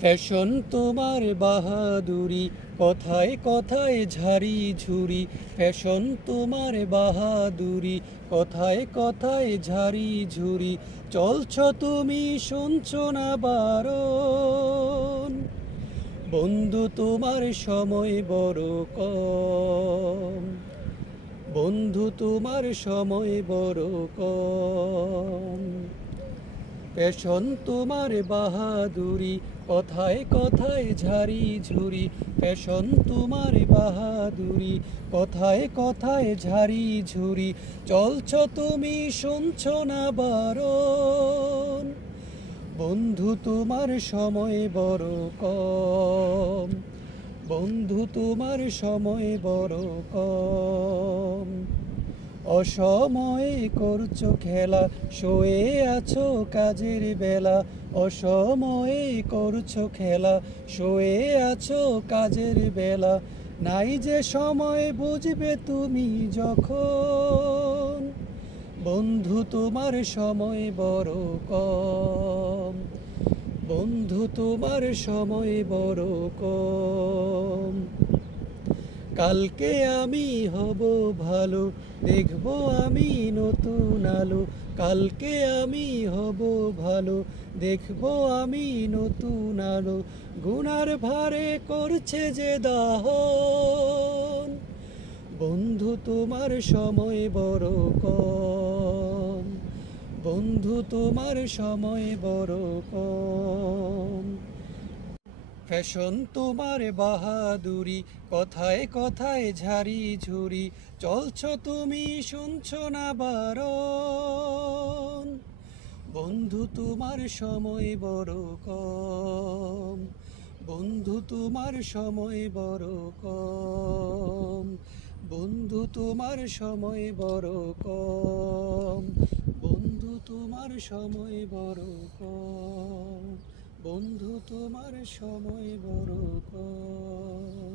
Fashion তোমার বাহাদুরি, কথায় কথায় ঝাড়ি ঝুরি। ফ্যাশন তোমার বাহাদুরি, কথায় কথায় ঝাড়ি ঝুরি। চলছ তুমি শুনছ না বারণ, বন্ধু তোমার সময় বড় কম। বন্ধু তোমার সময় বড় কম। ফ্যাশন তোমার বাহাদুরি, কথায় কথায় ঝাড়ি ঝুরি। ফ্যাশন তোমার বাহাদুরি, কথায় কথায় ঝাড়ি ঝুরি। চলছ তুমি শুনছ না বারণ, বন্ধু তোমার সময় বড় কম। বন্ধু তোমার সময় বড় কম। অসময়ে করছো খেলা, শুয়ে আছো কাজের বেলা। অসময়ে করছো খেলা, শুয়ে আছো কাজের বেলা। নাই যে সময় বুঝবে তুমি যখন, বন্ধু তোমার সময় বড় কম। বন্ধু তোমার সময় বড় কম। কালকে আমি হব ভালো, দেখব আমি নতুন আলো। কালকে আমি হব ভালো, দেখব আমি নতুন আলো। গুনার ভারে করছে যে দাহন, বন্ধু তোমার সময় বড় কম। বন্ধু তোমার সময় বড় কম। ফ্যাশন তোমার বাহাদুরি, কথায় কথায় ঝাড়ি ঝুরি। চলছ তুমি শুনছ না বারণ, বন্ধু তোমার সময় বড় কম। বন্ধু তোমার সময় বড় কম। বন্ধু তোমার সময় বড় কম। বন্ধু তোমার সময় বড় কম। বন্ধু তোমার সময় বড় কম।